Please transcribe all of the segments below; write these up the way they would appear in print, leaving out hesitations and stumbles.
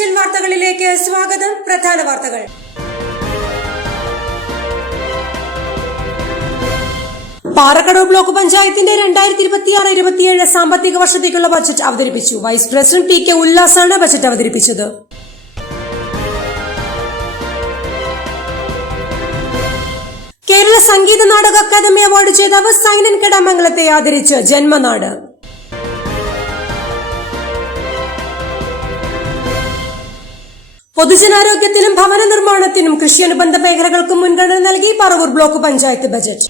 Vision വാർത്തകളിലേക്ക് സ്വാഗതം. പ്രധാന വാർത്തകൾ. പാറക്കടവ് ബ്ലോക്ക് പഞ്ചായത്തിന്റെ 2026-27 സാമ്പത്തിക വർഷത്തേക്കുള്ള ബജറ്റ് അവതരിപ്പിച്ചു. വൈസ് പ്രസിഡന്റ് ടി കെ ഉല്ലാസാണ് ബജറ്റ് അവതരിപ്പിച്ചത്. കേരള സംഗീത നാടക അക്കാദമി അവാർഡ് ജേതാവ് സൈനൻ കെടാമംഗലത്തെ ആദരിച്ച് ജന്മനാട്. പൊതുജനാരോഗ്യത്തിനും ഭവന നിർമ്മാണത്തിനും കൃഷി അനുബന്ധ മേഖലകൾക്കും മുൻഗണന നൽകി പറവൂർ ബ്ലോക്ക് പഞ്ചായത്ത് ബജറ്റ്.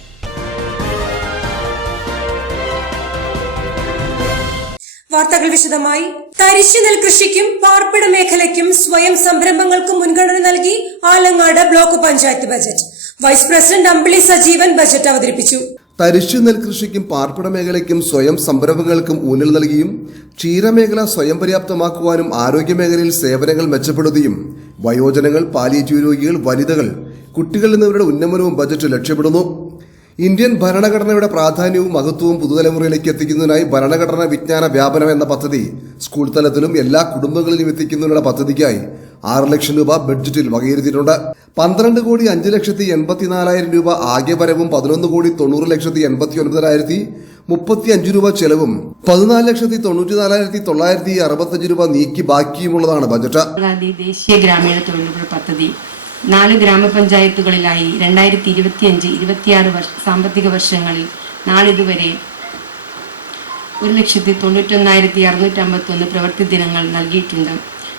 വാർത്തകൾ വിശദമായി. തരിശു നെൽകൃഷിക്കും പാർപ്പിട മേഖലയ്ക്കും സ്വയം സംരംഭങ്ങൾക്കും മുൻഗണന നൽകി Alangad block panchayat budget. Vice president Ambili Sajeevan budget അവതരിപ്പിച്ചു. തരിശു നെൽകൃഷിക്കും പാർപ്പിട മേഖലയ്ക്കും സ്വയം സംരംഭങ്ങൾക്കും ഊന്നൽ നൽകിയും ക്ഷീരമേഖല സ്വയം പര്യാപ്തമാക്കുവാനും ആരോഗ്യമേഖലയിൽ സേവനങ്ങൾ മെച്ചപ്പെടുത്തിയും വയോജനങ്ങൾ, പാലിയേറ്റീവ് രോഗികൾ, വനിതകൾ, കുട്ടികൾ എന്നിവരുടെ ഉന്നമനവും ബജറ്റ് ലക്ഷ്യമിടുന്നു. ഇന്ത്യൻ ഭരണഘടനയുടെ പ്രാധാന്യവും മഹത്വവും പുതുതലമുറയിലേക്ക് എത്തിക്കുന്നതിനായി ഭരണഘടനാ വിജ്ഞാന വ്യാപനം എന്ന പദ്ധതി സ്കൂൾ തലത്തിലും എല്ലാ കുടുംബങ്ങളിലും എത്തിക്കുന്നതിനുള്ള പദ്ധതിക്കായി 6 ലക്ഷം രൂപ ബഡ്ജറ്റിൽ വകയിരുത്തിയിട്ടുണ്ട്. 12,05,84,000 രൂപ ആകെ വരവും 11,100,89,935 രൂപ ചെലവും 14,94,965 രൂപ നീക്കി ബാക്കിയുമുള്ളതാണ് ബജറ്റ്. ദേശീയ ഗ്രാമീണ തൊഴിലുറപ്പ് പദ്ധതി 4 ഗ്രാമപഞ്ചായത്തുകളിലായി 2025-26 സാമ്പത്തിക വർഷങ്ങളിൽ നാളിതുവരെ 1,91,651 പ്രവൃത്തി ദിനങ്ങൾ നൽകിയിട്ടുണ്ട്.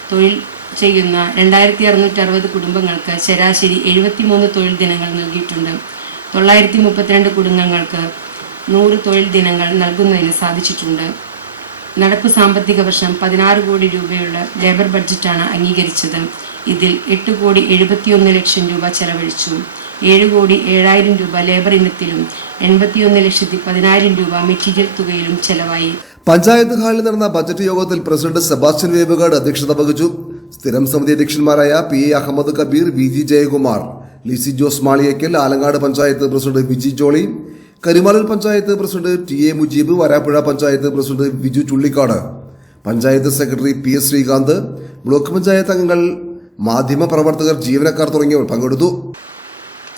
തൊഴിൽ ചെയ്യുന്ന 2,660 കുടുംബങ്ങൾക്ക് ശരാശരി 73 തൊഴിൽ ദിനങ്ങൾ നൽകിയിട്ടുണ്ട്. 932 കുടുംബങ്ങൾക്ക് 100 തൊഴിൽ ദിനങ്ങൾ നൽകുന്നതിന് സാധിച്ചിട്ടുണ്ട്. നടപ്പ് സാമ്പത്തിക വർഷം 16 കോടി രൂപയുള്ള ലേബർ ബഡ്ജറ്റാണ് അംഗീകരിച്ചത്. ഇതിൽ 8,71,00,000 രൂപ ചെലവഴിച്ചു. 7,07,000 രൂപ ലേബർ ഇനത്തിലും 81,10,000 രൂപ മെറ്റീരിയൽ തുകയിലും ചെലവായി. പഞ്ചായത്ത് ഹാളിൽ നടന്ന ബജറ്റ് യോഗത്തിൽ പ്രസിഡന്റ് സെബാസ്റ്റ്യൻ വേബുകാട് അധ്യക്ഷത വഹിച്ചു. സ്ഥിരം സമിതി അധ്യക്ഷന്മാരായ PA Ahammed Kabeer, VG Jayakumar, Lissy Jose Maliyekkal, Alangad panchayat president Viji Jolly, Karimalal panchayat president TA Mujeeb, Varappuzha panchayat president Viju Chullikkad, panchayat secretary PS Sreekanth, block panchayat അംഗങ്ങൾ, മാധ്യമ പ്രവർത്തകർ, ജീവനക്കാർ തുടങ്ങിയവർ പങ്കെടുത്തു.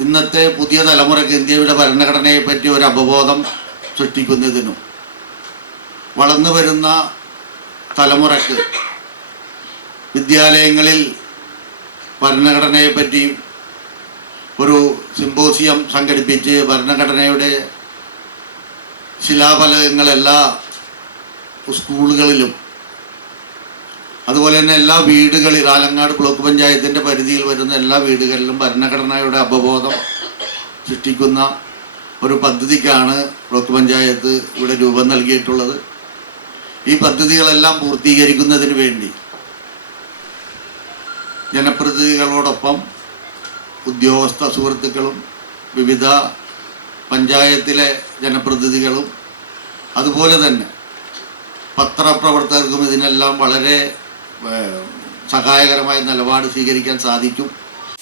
ഇന്നത്തെ പുതിയ തലമുറയ്ക്ക് ഇന്ത്യയുടെ ഭരണഘടനയെ പറ്റി ഒരു അവബോധം സൃഷ്ടിക്കുന്നതിനും വളർന്നു വരുന്ന തലമുറയ്ക്ക് വിദ്യാലയങ്ങളിൽ ഭരണഘടനയെപ്പറ്റി ഒരു സിമ്പോസിയം സംഘടിപ്പിച്ച് ഭരണഘടനയുടെ ശിലാഫലകങ്ങൾ എല്ലാ സ്കൂളുകളിലും അതുപോലെ തന്നെ എല്ലാ വീടുകളിൽ ആലങ്ങാട് ബ്ലോക്ക് പഞ്ചായത്തിൻ്റെ പരിധിയിൽ വരുന്ന എല്ലാ വീടുകളിലും ഭരണഘടനയുടെ അവബോധം സൃഷ്ടിക്കുന്ന ഒരു പദ്ധതിക്കാണ് ബ്ലോക്ക് പഞ്ചായത്ത് ഇവിടെ രൂപം നൽകിയിട്ടുള്ളത്. ഈ പദ്ധതികളെല്ലാം പൂർത്തീകരിക്കുന്നതിന് വേണ്ടി ജനപ്രതിനിധികളോടൊപ്പം ഉദ്യോഗസ്ഥ സുഹൃത്തുക്കളും വിവിധ പഞ്ചായത്തിലെ ജനപ്രതിനിധികളും അതുപോലെ തന്നെ പത്രപ്രവർത്തകർക്കും ഇതിനെല്ലാം വളരെ സഹായകരമായ നിലപാട് സ്വീകരിക്കാൻ സാധിക്കും.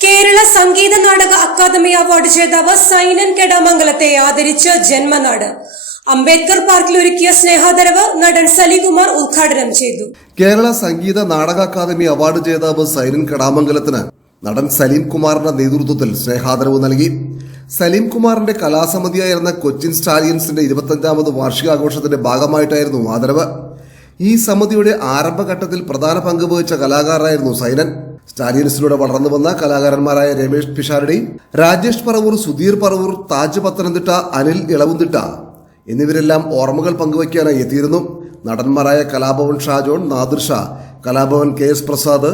കേരള സംഗീത നാടക അക്കാദമി അവാർഡ് ജേതാവ് സൈനൻ കെടാമംഗലത്തെ ആദരിച്ച് ജന്മനാട്. അംബേദ്കർ പാർക്കിൽ ഒരുക്കിയ സ്നേഹാദരവ് നടൻ സലികുമാർ ഉദ്ഘാടനം ചെയ്തു. കേരള സംഗീത നാടക അക്കാദമി അവാർഡ് ജേതാവ് സൈനൻ കെടാമംഗലത്തിന് നടൻ സലീം കുമാറിന്റെ നേതൃത്വത്തിൽ സ്നേഹാദരവ് നൽകി. സലീം കുമാറിന്റെ കലാസമിതിയായിരുന്ന കൊച്ചിൻ സ്റ്റാലിയൻസിന്റെ 25ാമത് വാർഷികാഘോഷത്തിന്റെ ഭാഗമായിട്ടായിരുന്നു ആദരവ്. ഈ സമിതിയുടെ ആരംഭഘട്ടത്തിൽ പ്രധാന പങ്ക് വഹിച്ച കലാകാരനായിരുന്നു സൈനൻ. സ്റ്റാലിയൻസിലൂടെ വളർന്നു വന്ന കലാകാരന്മാരായ രമേഷ് പിഷാരടി, രാജേഷ് പറവൂർ, സുധീർ പറവൂർ, താജ് പത്തനംതിട്ട, അനിൽ ഇളവുംതിട്ട എന്നിവരെല്ലാം ഓർമ്മകൾ പങ്കുവയ്ക്കാനായി എത്തിയിരുന്നു. നടന്മാരായ കലാഭവൻ ഷാജോൺ, നാദിർ ഷാ, കലാഭവൻ KS പ്രസാദ്,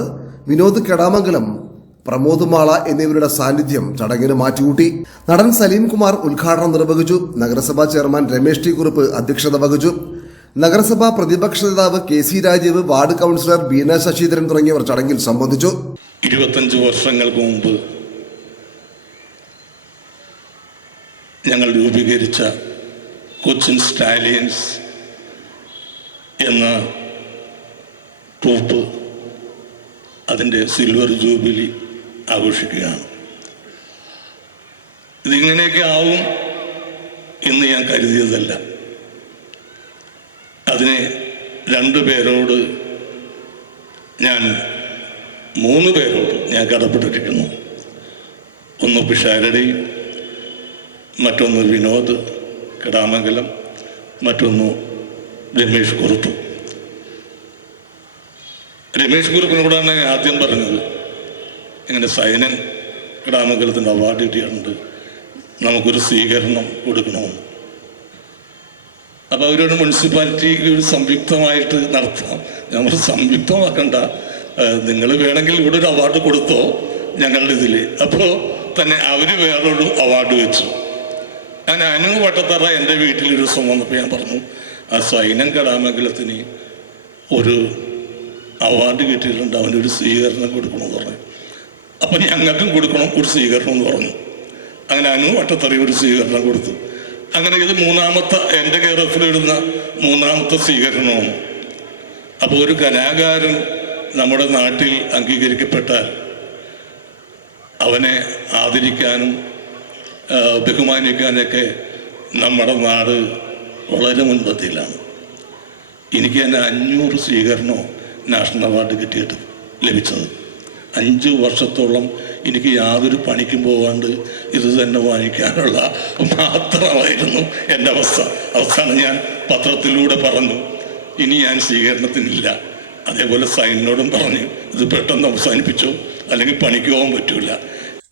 വിനോദ് കെടാമംഗലം, പ്രമോദ് മാള എന്നിവരുടെ സാന്നിധ്യം ചടങ്ങിന് മാറ്റികൂട്ടി. നടൻ സലീം കുമാർ ഉദ്ഘാടനം നിർവഹിച്ചു. നഗരസഭാ ചെയർമാൻ രമേഷ് ടി കുറുപ്പ് അധ്യക്ഷത വഹിച്ചു. നഗരസഭാ പ്രതിപക്ഷ നേതാവ് KC Rajeev, ward councillor Beena Sasidharan തുടങ്ങിയവർ ചടങ്ങിൽ സംബന്ധിച്ചു. 25 വർഷങ്ങൾക്ക് മുമ്പ് ഞങ്ങൾ രൂപീകരിച്ച കൊച്ചിൻ സ്റ്റാലിയൻസ് എന്ന ട്രൂപ്പ് അതിൻ്റെ സിൽവർ ജൂബിലി ആഘോഷിക്കുകയാണ്. ഇതിങ്ങനെയൊക്കെ ആവും എന്ന് ഞാൻ കരുതിയതല്ല. അതിനെ 2 പേരോട് ഞാൻ 3 പേരോട് ഞാൻ കടപ്പെട്ടിരിക്കുന്നു. ഒന്ന് പിഷാരടി, മറ്റൊന്ന് വിനോദ് കടാമംഗലം, മറ്റൊന്ന് രമേഷ് കുറുപ്പ്. രമേഷ് കുറുപ്പിനോടാണ് ആദ്യം പറഞ്ഞത്, ഇങ്ങനെ സൈനൻ കടാമംഗലത്തിൻ്റെ അവാർഡ് കിട്ടിയിട്ടുണ്ട്, നമുക്കൊരു സ്വീകരണം കൊടുക്കണമെന്ന്. അപ്പോൾ അവരോട് മുനിസിപ്പാലിറ്റി ഒരു സംയുക്തമായിട്ട് നടത്താം. നമ്മൾ സംയുക്തമാക്കണ്ട, നിങ്ങൾ വേണമെങ്കിൽ ഇവിടെ ഒരു അവാർഡ് കൊടുത്തോ ഞങ്ങളുടെ ഇതിൽ. അപ്പോൾ തന്നെ അവർ വേറൊരു അവാർഡ് വെച്ചു. ഞാൻ അനു വട്ടത്തറ എൻ്റെ വീട്ടിലൊരു ദിവസം വന്നപ്പോൾ ഞാൻ പറഞ്ഞു, ആ സൈനൻ കടാമംഗലത്തിന് ഒരു അവാർഡ് കിട്ടിയിട്ടുണ്ട്, അവനൊരു സ്വീകരണം കൊടുക്കണമെന്ന് പറഞ്ഞു. അപ്പം ഞങ്ങൾക്കും കൊടുക്കണം ഒരു സ്വീകരണം എന്ന് പറഞ്ഞു. അങ്ങനെ അനു വട്ടത്തറ ഒരു സ്വീകരണം കൊടുത്തു. അങ്ങനെ ഇത് മൂന്നാമത്തെ എൻ്റെ കേരളത്തിലിടുന്ന 3ാമത്തെ സ്വീകരണമാണ്. അപ്പോൾ ഒരു കലാകാരൻ നമ്മുടെ നാട്ടിൽ അംഗീകരിക്കപ്പെട്ടാൽ അവനെ ആദരിക്കാനും ബഹുമാനിക്കാനൊക്കെ നമ്മുടെ നാട് വളരെ മുൻപന്തിയിലാണ്. എനിക്ക് തന്നെ 500 സ്വീകരണമോ നാഷണൽ അവാർഡ് കിട്ടിയിട്ട് ലഭിച്ചത്. 5 വർഷത്തോളം എനിക്ക് യാതൊരു പണിക്കും പോകാണ്ട് ഇത് തന്നെ വാങ്ങിക്കാനുള്ള മാത്രമായിരുന്നു എൻ്റെ അവസ്ഥ. അവസാനം ഞാൻ പത്രത്തിലൂടെ പറഞ്ഞു, ഇനി ഞാൻ സ്വീകരണത്തിനില്ല. അതേപോലെ സൈനോടും പറഞ്ഞു, ഇത് പെട്ടെന്ന് അവസാനിപ്പിച്ചു, അല്ലെങ്കിൽ പണിക്ക് പോകാൻ പറ്റൂല.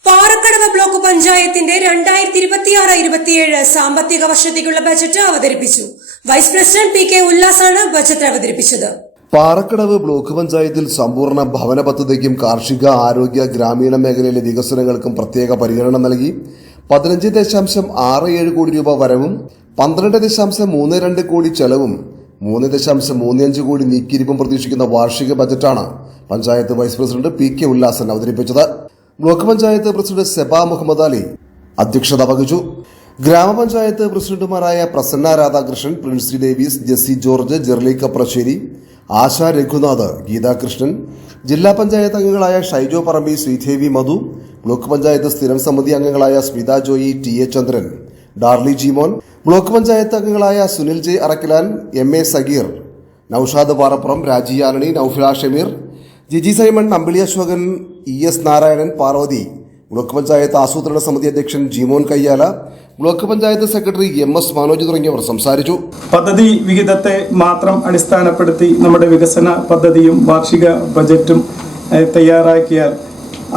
പാറക്കടവ് ബ്ലോക്ക് പഞ്ചായത്തിന്റെ 2026-27 സാമ്പത്തിക വർഷത്തേക്കുള്ള ബജറ്റ് അവതരിപ്പിച്ചു. വൈസ് പ്രസിഡന്റ് പി കെ ഉല്ലാസാണ് ബജറ്റ് അവതരിപ്പിച്ചത്. പാറക്കടവ് ബ്ലോക്ക് പഞ്ചായത്തിൽ സമ്പൂർണ്ണ ഭവന പദ്ധതിക്കും കാർഷിക, ആരോഗ്യ, ഗ്രാമീണ മേഖലയിലെ വികസനങ്ങൾക്കും പ്രത്യേക പരിഗണന നൽകി 15.67 കോടി രൂപ വരവും 12.32 കോടി ചെലവും 3.35 കോടി നീക്കിയിരിപ്പും പ്രതീക്ഷിക്കുന്ന വാർഷിക ബജറ്റാണ് panchayat vice president P K Ullasan അവതരിപ്പിച്ചത്. ബ്ലോക്ക് പഞ്ചായത്ത് പ്രസിഡന്റ് സെബ മുഹമ്മദ് അലി അധ്യക്ഷത വഹിച്ചു. ഗ്രാമപഞ്ചായത്ത് പ്രസിഡന്റുമാരായ പ്രസന്ന രാധാകൃഷ്ണൻ, പ്രിൻസി ഡേവിസ്, ജെസ്സി ജോർജ്, ജെർലി കപ്രശ്ശേരി, ആശ രഘുനാഥ്, ഗീതാകൃഷ്ണൻ, ജില്ലാ പഞ്ചായത്ത് അംഗങ്ങളായ ഷൈജോ പറമ്പി, ശ്രീദേവി മധു, ബ്ലോക്ക് പഞ്ചായത്ത് സ്ഥിരം സമിതി അംഗങ്ങളായ Smitha Joy, T A Chandran, Darly Jimon, block panchayat അംഗങ്ങളായ Sunil J Arakkilan, M A Sageer, Noushad Parappuram, Raji ആനണി, Noufila Shameer, Jiji Simon, Ambili Ashokan, E S Narayanan, Parvathi, block panchayat ആസൂത്രണ സമിതി അധ്യക്ഷൻ Jimon Kayyala, block panchayat secretary M S Manoj തുടങ്ങിയവർ സംസാരിച്ചു. പദ്ധതി വിഹിതത്തെ മാത്രം അടിസ്ഥാനപ്പെടുത്തി നമ്മുടെ വികസന പദ്ധതിയും വാർഷിക ബജറ്റും തയ്യാറാക്കിയാൽ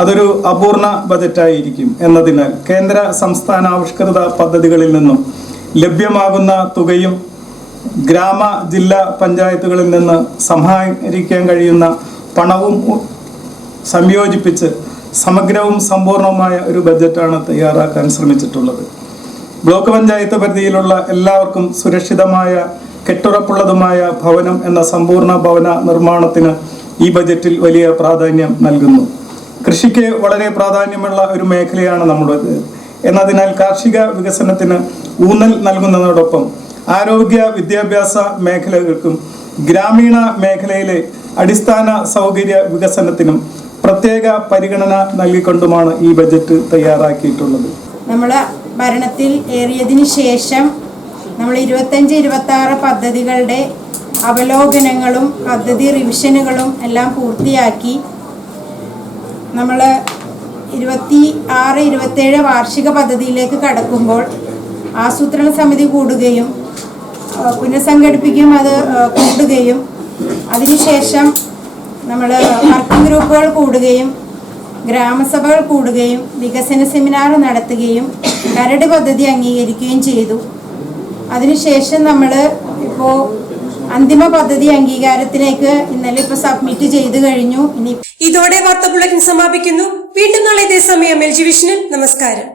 അതൊരു അപൂർണ ബജറ്റായിരിക്കും എന്നതിനാൽ കേന്ദ്ര സംസ്ഥാന ആവിഷ്കൃത പദ്ധതികളിൽ നിന്നും ലഭ്യമാകുന്ന തുകയും ഗ്രാമ ജില്ലാ പഞ്ചായത്തുകളിൽ നിന്ന് സമാഹരിക്കാൻ കഴിയുന്ന പണവും സംയോജിപ്പിച്ച് സമഗ്രവും സമ്പൂർണവുമായ ഒരു ബജറ്റാണ് തയ്യാറാക്കാൻ ശ്രമിച്ചിട്ടുള്ളത്. ബ്ലോക്ക് പഞ്ചായത്ത് പരിധിയിലുള്ള എല്ലാവർക്കും സുരക്ഷിതമായ, കെട്ടുറപ്പുള്ളതുമായ ഭവനം എന്ന സമ്പൂർണ്ണ ഭവന നിർമ്മാണത്തിന് ഈ ബജറ്റിൽ വലിയ പ്രാധാന്യം നൽകുന്നു. കൃഷിക്ക് വളരെ പ്രാധാന്യമുള്ള ഒരു മേഖലയാണ് നമ്മുടേത്. എന്നതിനാൽ കാർഷിക വികസനത്തിന് ഊന്നൽ നൽകുന്നതോടൊപ്പം ആരോഗ്യ, വിദ്യാഭ്യാസ മേഖലകൾക്കും ഗ്രാമീണ മേഖലയിലെ അടിസ്ഥാന സൗകര്യ വികസനത്തിനും പ്രത്യേക പരിഗണന നൽകിക്കൊണ്ടുമാണ് ഈ ബജറ്റ് തയ്യാറാക്കിയിട്ടുള്ളത്. നമ്മൾ ഭരണത്തിൽ ഏറിയതിനു ശേഷം നമ്മൾ 25-26 പദ്ധതികളുടെ അവലോകനങ്ങളും പദ്ധതി റിവിഷനുകളും എല്ലാം പൂർത്തിയാക്കി നമ്മൾ 26-27 വാർഷിക പദ്ധതിയിലേക്ക് കടക്കുമ്പോൾ ആസൂത്രണ സമിതി കൂടുകയും പുനഃസംഘടിപ്പിക്കുകയും അത് കൂടുകയും അതിനുശേഷം നമ്മൾ വർക്കിംഗ് ഗ്രൂപ്പുകൾ കൂടുകയും ഗ്രാമസഭകൾ കൂടുകയും വികസന സെമിനാർ നടത്തുകയും കരട് പദ്ധതി അംഗീകരിക്കുകയും ചെയ്തു. അതിനുശേഷം നമ്മൾ ഇപ്പോൾ അന്തിമ പദ്ധതി അംഗീകാരത്തിലേക്ക് ഇന്നലെ ഇപ്പോൾ സബ്മിറ്റ് ചെയ്തു കഴിഞ്ഞു. ഇതോടെ വാർത്താ ബുള്ളറ്റിൻ സമാപിക്കുന്നു. വീണ്ടും നാളെ ഇതേ സമയം LG വിഷനിൽ. നമസ്കാരം.